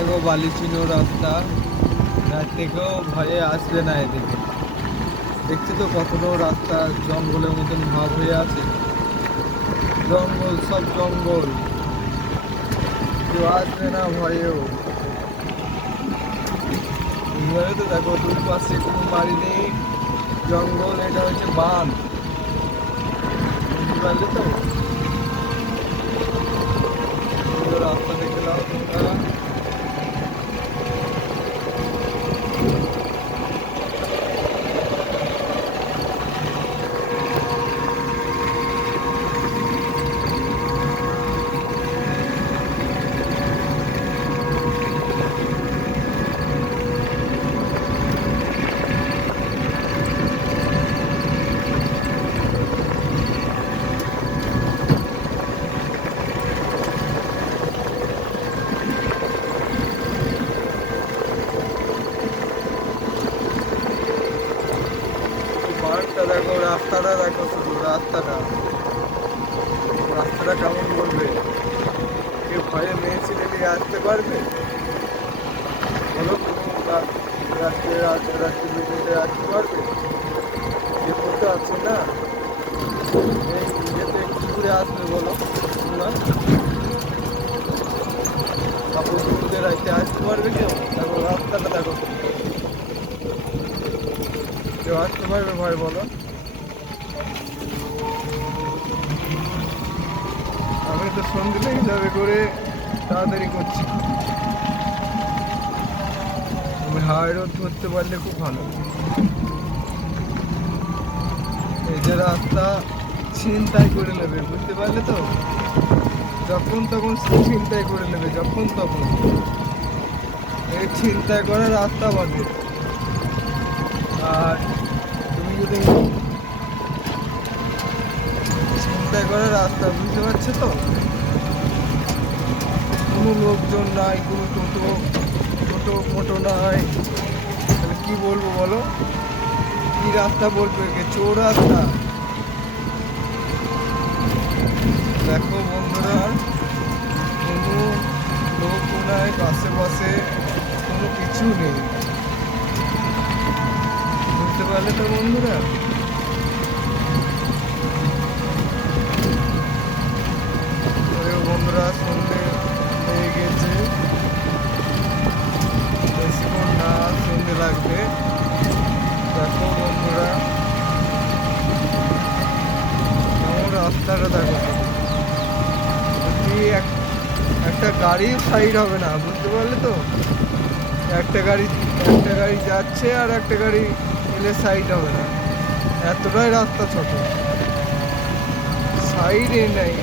দেখো বালিচিনো রাস্তা, রাত থেকেও ভয়ে আসবে না এদিকে। দেখছি তো কতগুলো রাস্তা জঙ্গলের মতন ভাব হয়ে আছে, জঙ্গল সব জঙ্গল, কেউ আসবে না ভয়েও। এবারে তো দেখো দুই পাশে কোনো বাড়ি নেই, জঙ্গল, এটা হচ্ছে বাঁধ, বুঝতে পারলে তো? রাস্তা দেখে নাও তোমরা। পাহাড়টা দেখো, রাস্তাটা দেখো, শুধু রাস্তাটা, রাস্তাটা কেমন বলবে? কেউ ভয়ে মেয়ে ছেলে নিয়ে আসতে পারবে বলো? কোনো রাত্রে আসতে পারবে? এরকম তো আছে না, এই নিজেতে কি করে আসবে বলো তোমরা? কাপড় তুলতে রাখতে আসতে পারবে কেউ? দেখো রাস্তাটা দেখো, কেউ আসতে পারবে ভয় বলো? আমি তো সন্ধে লেগে যাবে করে তাড়াতাড়ি করছি। তুমি হাই রোড ধরতে পারলে খুব ভালো। এই যে রাস্তা ছিনতাই করে নেবে, বুঝতে পারলে তো? যখন তখন ছিনতাই করে নেবে, যখন তখন। এই ছিনতাই করা রাস্তা বাঁধে। আর তুমি যদি ছিনতাই করা রাস্তা, বুঝতে পারছো তো? কোনো লোকজন নাই, কোনো টোটো মোটো নাই, তাহলে কি বলবো বলো? কি রাস্তা বলবে? চোর রাস্তা। দেখো বন্ধুরা, কোনো লোক নাই, আশেপাশে কোনো কিছু নেই, বুঝতে পারলে তো বন্ধুরা? বন্ধুরা সন্ধে হয়ে গেছে, বেশিক্ষণ না, সন্ধে লাগবে। দেখো বন্ধুরা কেমন রাস্তাটা দেখো, একটা গাড়ি সাইড হবে না, বুঝতে পারলে তো? একটা গাড়ি যাচ্ছে আর একটা গাড়ি এলে সাইড হবে না, এতটাই রাস্তা ছোট, সাইড নেই।